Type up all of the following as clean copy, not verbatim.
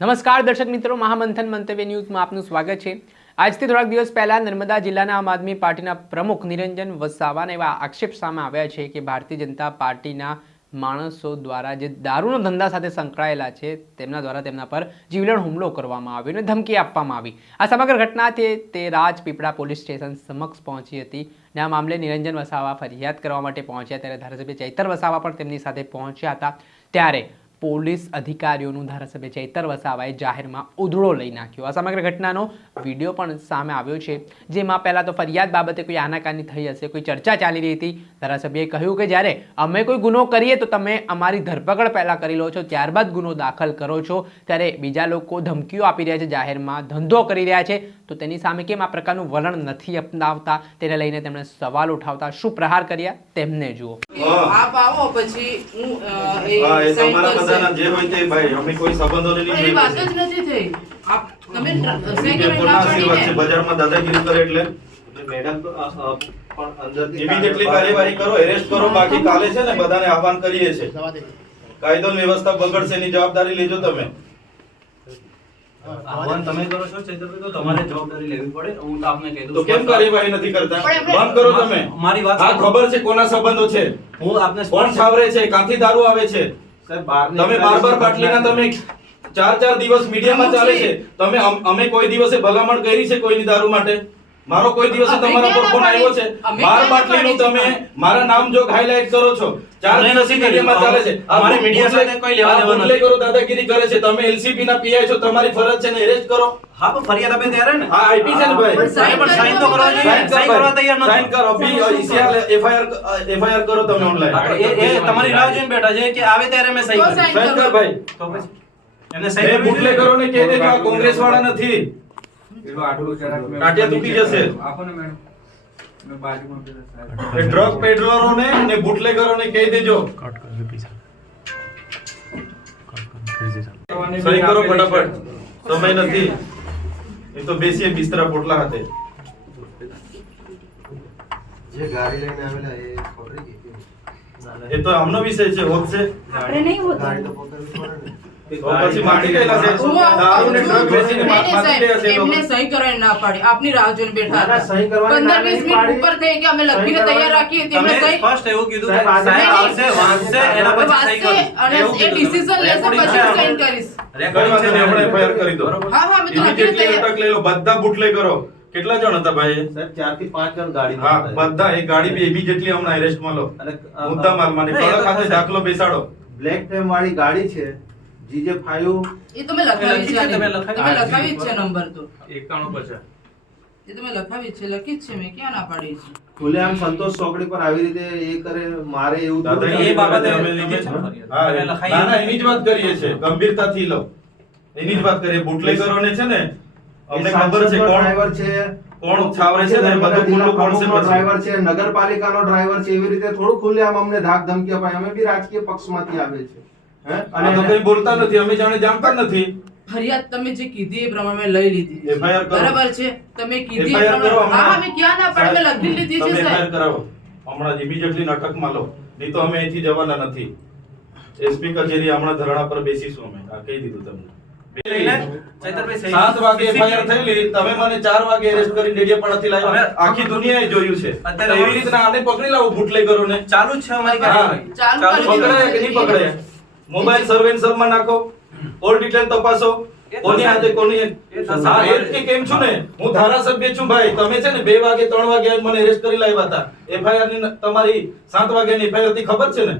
નમસ્કાર દર્શક મિત્રો, મહામંથન મંતવ્ય ન્યૂઝમાં આપનું સ્વાગત છે। આજથી થોડાક દિવસ પહેલા નર્મદા જિલ્લાના આમ આદમી પાર્ટીના પ્રમુખ નિરંજન વસાવાના એવા આક્ષેપ સામે આવ્યા છે કે ભારતીય જનતા પાર્ટીના માણસો દ્વારા જે દારૂનો ધંધા સાથે સંકળાયેલા છે તેમના દ્વારા તેમના પર જીવલેણ હુમલો કરવામાં આવ્યો અને ધમકી આપવામાં આવી। આ સમગ્ર ઘટનાથી તે રાજપીપળા પોલીસ સ્ટેશન સમક્ષ પહોંચી હતી અને આ મામલે નિરંજન વસાવા ફરિયાદ કરવા માટે પહોંચ્યા ત્યારે ધારાસભ્ય ચૈતર વસાવા પણ તેમની સાથે પહોંચ્યા હતા। ત્યારે પોલીસ અધિકારીઓનું ધારાસભ્ય ચૈતર વસાવાએ જાહેરમાં ઉધડો લઈ નાખ્યો। આ સમગ્ર ઘટનાનો વિડીયો પણ સામે આવ્યો છે, જેમાં પહેલાં તો ફરિયાદ બાબતે કોઈ આનાકાની થઈ હશે, કોઈ ચર્ચા ચાલી રહી હતી। ધારાસભ્યએ કહ્યું કે જ્યારે અમે કોઈ ગુનો કરીએ તો તમે અમારી ધરપકડ પહેલાં કરી લો છો, ત્યારબાદ ગુનો દાખલ કરો છો, ત્યારે બીજા લોકો ધમકીઓ આપી રહ્યા છે, જાહેરમાં ધંધો કરી રહ્યા છે, તો તેની સામે કેમ આ પ્રકારનું વલણ નથી અપનાવતા, તેને લઈને તેમણે સવાલ ઉઠાવતા શું પ્રહાર કર્યા તેમને જુઓ। આપ આવો પછી હું જે હોય તે ભાઈ અમે કોઈ સંબંધોને નહીં વાત જ નથી થઈ। આપ તમે સહી કોના કરવા આશીર્વાદ છે બજારમાં દાદાગીરી કરે એટલે મેડમ પણ અંદરથી ઇમિડિયેટલી કાર્યવાહી કરો, એરેસ્ટ કરો, બાકી કાલે છે ને બધાને આહવાન કરીએ છે કાયદો અને વ્યવસ્થા બગડશે એની જવાબદારી લેજો તમે। આહવાન તમે કરો છો ચૈતરભાઈ, તો તમારે જવાબદારી લેવી પડે। હું તો આપને કહી દઉં તો કેમ કાર્યવાહી નથી કરતા? બંધ કરો તમે। મારી વાત આ ખબર છે કોના સંબંધો છે, હું આપને કોણ છાવરે છે, ક્યાંથી દારૂ આવે છે। તમે બાર બાટલીના તમે 4 દિવસ મીડિયામાં ચાલે છે, તમે અમે કોઈ દિવસે ભલામણ કરી છે કોઈની દારૂ માટે? મારો કોઈ દિવસે તમારા પર ફોન આવ્યો છે? 12 બાટલીનું તમે મારા નામ જો હાઇલાઇટ કરો છો, 4 દિવસ મીડિયામાં ચાલે છે, અમારી મીડિયા સાથે કોઈ લેવા દેવા નથી। કરો, દાદાગીરી કરે છે, તમે એલસીબી ના પીઆઈ છો, તમારી ફરજ છે ને એરેસ્ટ કરો। હા પણ ફરિયાદ આપે ત્યારે ને હા આઈપી છે ને ભાઈ, પણ સાઈન તો કરવા જોઈએ, સાઈન કરવા તૈયાર નથી। સાઈન કરો, અભી એફઆઈઆર કરો તમે ઓનલાઈન। એ તમારી રાહ જોઈને બેઠા છે કે આવે ત્યારે મેં સહી કરી। સાઈન કર ભાઈ। તો પછી એમને સહી કરવી બુટલે કરો ને કહી દેજો આ કોંગ્રેસ વાળા નથી, ટાટિયા તૂટી જશે। એ ડ્રગ પેડલરોને અને બુટલેગરોને કહી દેજો સહી કરો ફટાફટ, સમય નથી। એ તો બેસીએ બિસ્તરા પોટલા હાથે। જે ગાડી લઈને આવેલા એ પકડી ગઈ એ તો આમનો વિષય છે, હોત છે આપણે નહીં હોતા। ગાડી તો પકડવી પડે ને। તો પછી માટી ગયેલા છે, દારૂ ને ડ્રગ બેસીને માટી ગયા છે એમને લોકો। સહી કરવાની ના પાડી, આપની રાહ જોઈને બેઠા ના, હતા। સહી કરવાની 15-20 ના મિનિટ ઉપર થઈ કે અમે લખીને તૈયાર રાખીએ તમે તેમણે સહી સ્પષ્ટ એવું કીધું કે સાહેબ, સાહેબ આજે આવશે, વાંચશે, એના પછી સહી વાંચશે કરશે અને એવું એ કીધું ડિસિઝન લેશે તમે। પછી હું સાઈન કરીશ। કઈ વાંધો નહીં, હમણાં એફઆઈઆર કરી દો। હા હા અમે તો લખીને ઇમિડિયેટલી તૈયાર। અટક લઈ લો, બધા બુટલેગરો। કેટલા જણ હતા ભાઈ? સાહેબ 4 થી 5 જણ ગાડી હા બધા, એક ગાડી બી ઇમિડિયેટલી હમણાં અરેસ્ટમાં લો, મુદ્દા માલ માટે કડક હાથે દાખલો બેસાડો। બ્લેક ફ્રેમ વાળી ગાડી છે, GJ5 એ તમે લખાવી જ છે, તમે તમે લખાવી જ છે નંબર તો 9150 એ તમે લખાવી જ છે, લખી જ છે, મેં ક્યાં ના પાડી છે। ખુલ્લેઆમ સંતોષ ચોકડી પર આવી રીતે એ કરે મારે એવું દાદા થોડું એ બાબતે અમે લીધી છે હા, ફરિયાદ. તમે લખાઈ ના ના એની જ વાત કરીએ છે, ગંભીરતાથી લો, એની જ વાત કરીએ। બુટલેગરોને છે ને અમને ખબર છે કોણ ડ્રાઈવર છે, કોણ છાવરે છે ને બધું ખુલ્લું કોણ છે પછી। ડ્રાઈવર છે, નગરપાલિકાનો ડ્રાઈવર છે, એવી રીતે થોડું ખુલ્લેઆમ અમને ધાક ધમકી અપાય। અમે બી રાજકીય પક્ષમાંથી આવે છે હે, અને તો કઈ બોલતા નથી, અમે જાણે જાણતા નથી। ફરિયાદ તમે જે કીધી એ પ્રમાણે મેં લઈ લીધી છે। FIR કરો। બરાબર છે, તમે કીધી એ FIR કરો પ્રમાણે હા હમણાં। મેં ક્યાં ના પાડી, મેં લખી લીધી છે તમે FIR સાહેબ। કરાવો હમણાં ઇમિડિયેટલી અટકમાં લો, નહીં તો અમે અહીંથી જવાના નથી। એસપી કચેરી હમણાં ધરણા પર બેસીશું અમે, આ કહી દીધું તમને। ચૈતરભાઈ સહી 7 વાગે એફઆઈઆર થયેલી, તમે મને 4 વાગે એરેસ્ટ કરી ડેડિયાપાડાથી લાવ્યા। આખી દુનિયાએ જોયું છે। અત્યારે એવી રીતના આને પકડી લાવો બુટલેગરોને। ચાલુ જ છે અમારી કાર્યવાહી। ચાલુ કરી પકડાય કે નહીં પકડાય? મોબાઈલ સર્વેલન્સમાં નાખો, ઓલ ડિટેલ તપાસો, કોની હાથે કોની હા એ જ કે કેમ છું ને, હું ધારાસભ્ય છું ભાઈ। તમે છે ને 2 વાગે 3 વાગે મને એરેસ્ટ કરી લાવ્યા હતા। એફઆઈઆર ની તમારી 7 વાગ્યાની એફઆઈઆર થી ખબર છે ને,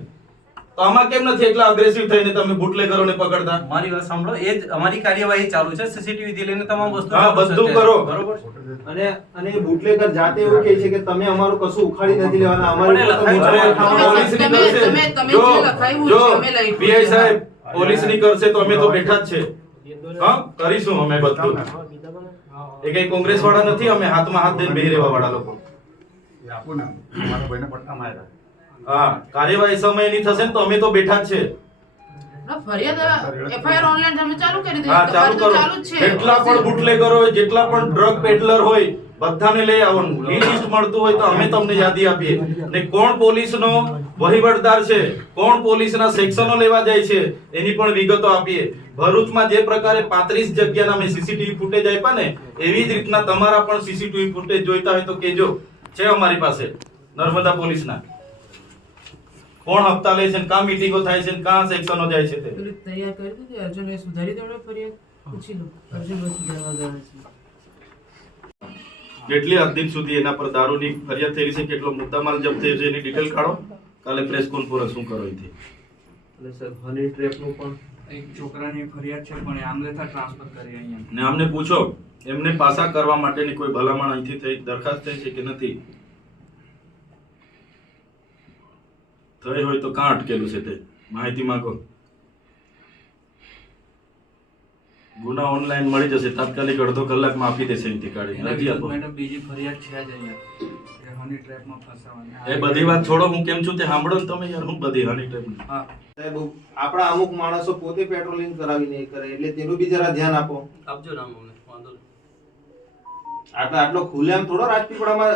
તો આમાં કેમ નથી એટલા અગ્રેસિવ થઈને તમે બુટલેગરોને પકડતા? મારી વાત સાંભળો, એ જ અમારી કાર્યવાહી ચાલુ છે, સીસીટીવી થી લઈને તમામ વસ્તુ હા, ચાલુ છે બધું અત્યારે. કરો। બરોબર છે? અને એ બુટલેગર જાતે એવું કહે છે કે તમે અમારું કશું ઉખાડી નથી લેવાના, અમારી પણ એ ઉપર લખાયું તમે છે. જવાબ તમે- આપો. પોલીસની તમે- કરશે। તમે જે લખાયું જો છે, અમે લખ્યું છે। પીઆઈ સાહેબ પોલીસની કરશે તો અમે તો બેઠા જ છે। હા કરીશું અમે બધું। એ કઈ કોંગ્રેસ વાળા નથી, અમે હાથમાં હાથ દઈને બેહી રહેવા વાળા લોકો। હા કાર્યવાહી સમયની થશે ને તો અમે તો બેઠા જ છે। ના, ફરિયાદ એફઆઈઆર ઓનલાઈન તમે ચાલુ કરી દીધી, હા ચાલુ તમારું તો કરો। ચાલુ જ છે। જેટલા પણ બુટલેગર હોય, જેટલા પણ ડ્રગ પેડલર હોય, બધાને લઈ આવવાનું. ઈ લિસ્ટ મળતું હોય તો અમે તમને યાદી આપીએ ને કોણ પોલીસનો વહીવટદાર છે, કોણ પોલીસના સેક્શનો લેવા જાય છે એની પણ વિગતો આપીએ. ભરૂચમાં જે પ્રકારે 35 જગ્યાના મેં સીસીટીવી ફૂટેજ આપ્યા ને એવી જ રીતના તમારા પણ સીસીટીવી ફૂટેજ જોઈતા હોય તો કેજો, છે અમારી પાસે નર્મદા પોલીસના. કોણ હપ્તા લે છે ને કાં મીટિંગો થાય છે ને કાં સેક્શનો જાય છે તે પેલી તૈયાર કરી દીધી અર્જુન એ સુધારી દેવડે ફરિયાદ પૂછી લો અર્જુન બસ સુધારવા ગયા છે. કેટલી હદ દિન સુધી એના પર દારૂની ફરિયાદ થયેલી છે, કેટલો મુદ્દામાલ જપ્ત થયો છે એની ડિટેલ કાઢો. કાલે પ્રેસ કોન્ફરન્સ શું કરો એથી. એટલે સર હની ટ્રેપનું પણ એક છોકરાની ફરિયાદ છે પણ એ આમલેથા ટ્રાન્સફર કરી અહીંયા. ને અમને પૂછો એમને પાસા કરવા માટેની કોઈ ભલામણ અહીંથી થઈ દરખાસ્ત થઈ છે કે નથી થઈ હોય તો કાં અટકેલું છે તે માહિતી માંગો. ગુના ઓનલાઈન મળી જશે, તાત્કાલિક અડધો કલાકમાં આપી દેશે અહીંથી કાઢી અરજી આપો. મેડમ બીજી ફરિયાદ છે જ અહીંયા કે હની ટ્રેપમાં ફસાવાની. એ બધી વાત છોડો, હું કેમ છું તે સાંભળો ને તમે યાર. હું બધી હાની ટાઈપ હા સાહેબ આપણા અમુક માણસો પોતે પેટ્રોલિંગ કરાવી નહીં કરે એટલે તેનું બી જરા ધ્યાન આપો. આપજો નામ અમને, વાંધો નહીં. આટલો ખુલ્લેઆમ થોડો રાજપીપળામાં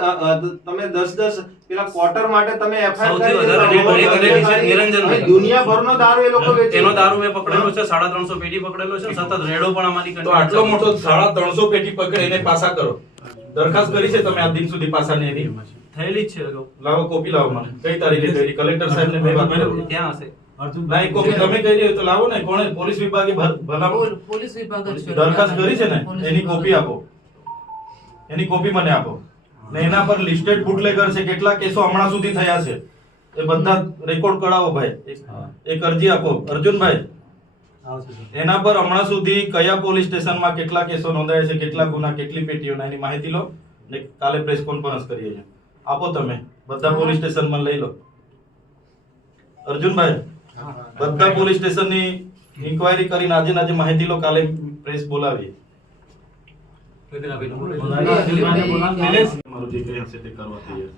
તમે 10 પેલા ક્વાર્ટર માટે તમે સૌથી વધારે રેડ કરેલી છે નિરંજનભાઈ. દુનિયાભરનો દારૂ એ લોકો વેચે એનો દારૂ મેં પકડેલો છે, 350 પેટી પકડેલો છે, સતત રેડો પણ અમારી તો આટલો મોટો 350 પેટી પકડે એને પાસા કરો. દરખાસ્ત કરી છે તમે આ દિન સુધી પાસાની એની? થયેલી જ છે અગાઉ. લાવો કોપી લાવો મને. કઈ તારીખે થયેલી? કલેક્ટર સાહેબને મેં વાત કરી. ત્યાં હશે. ના એ કોપી તમે કરી હોય તો લાવો ને. કોણે? પોલીસ વિભાગે ભલાવો પોલીસ વિભાગ જ કરે. દરખાસ્ત કરી છે ને પોલીસ એની વિભાગ. કોપી આપો. એની કોપી મને આપો. ને એના પર લિસ્ટેડ બુટલેગર છે, કેટલા કેસો હમણાં સુધી થયા છે એ બધા રેકોર્ડ કરાવો ભાઈ. એક અરજી આપો અર્જુનભાઈ. એના પર હમણાં સુધી કયા પોલીસ સ્ટેશનમાં કેટલા કેસો નોંધાયા છે, કેટલા ગુના, કેટલી પેટીઓના એની માહિતી લો ને કાલે પ્રેસ કોન્ફરન્સ કરીએ છીએ. આપો તમે બધા પોલીસ સ્ટેશનમાં લઈ લો. અર્જુનભાઈ બધા પોલીસ સ્ટેશનની ઇન્ક્વાયરી કરીને આજે ને આજે માહિતી લો, કાલે પ્રેસ બોલાવીએ. અમારું જે કંઈ હશે તે કરવા તૈયાર.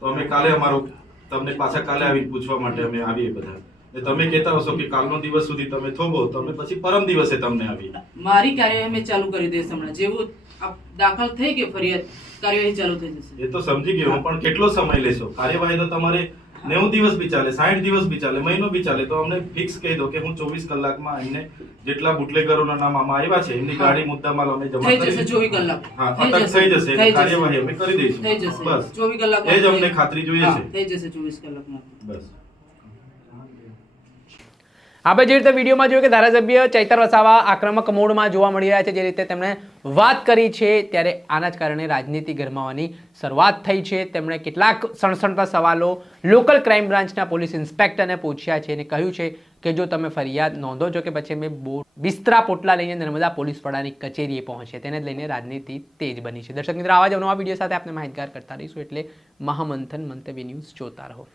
તો અમે કાલે અમારું તમને પાછા કાલે આવીને પૂછવા માટે અમે આવીએ બધા. ને તમે કહેતા હશો કે કાલનો દિવસ સુધી તમે થોભો તો અમે પછી પરમ દિવસે તમને આવીએ. મારી કાર્યવાહી મેં ચાલુ કરી દઈશ હમણાં. જેવું દાખલ થઈ ગઈ ફરિયાદ કાર્યવાહી ચાલુ થઈ જશે. એ તો સમજી ગયો હું, પણ કેટલો સમય લેશો? કાર્યવાહી તો તમારે 90 દિવસ બી ચાલે, 60 દિવસ બી ચાલે, મહિનો બી ચાલે. તો અમને ફિક્સ કહી દો કે હું 24 કલાકમાં એમને જેટલા બુટલેગરોના નામ આમાં આવ્યા છે એમની ગાડી મુદ્દામાલ અમે જમા થઈ કરી જશે 24 કલાક. હા, અટક થઈ જશે. થઈ કાર્યવાહી અમે કરી દઈશું. થઈ જશે બસ 24 કલાક. એ જ અમને ખાતરી જોઈએ છે. થઈ જશે 24 કલાકમાં. બસ આપણે જે રીતે વિડીયોમાં જોયું કે ધારાસભ્ય ચૈતર વસાવા આક્રમક મોડમાં જોવા મળી રહ્યા છે, જે રીતે તેમણે વાત કરી છે ત્યારે આના જ કારણે રાજનીતિ ગરમાવાની શરૂઆત થઈ છે. તેમણે કેટલાક સણસણતા સવાલો લોકલ ક્રાઇમ બ્રાન્ચના પોલીસ ઇન્સ્પેક્ટરને પૂછ્યા છે અને કહ્યું છે કે જો તમે ફરિયાદ નોંધો છો કે પછી અમે બિસ્તરા પોટલા લઈને નર્મદા પોલીસ વડાની કચેરીએ પહોંચે, તેને લઈને રાજનીતિ તેજ બની છે. દર્શક મિત્રો, આવા જ નવા વિડીયો સાથે આપણે માહિતગાર કરતા રહીશું, એટલે મહામંથન મંતવ્ય ન્યૂઝ જોતા રહો.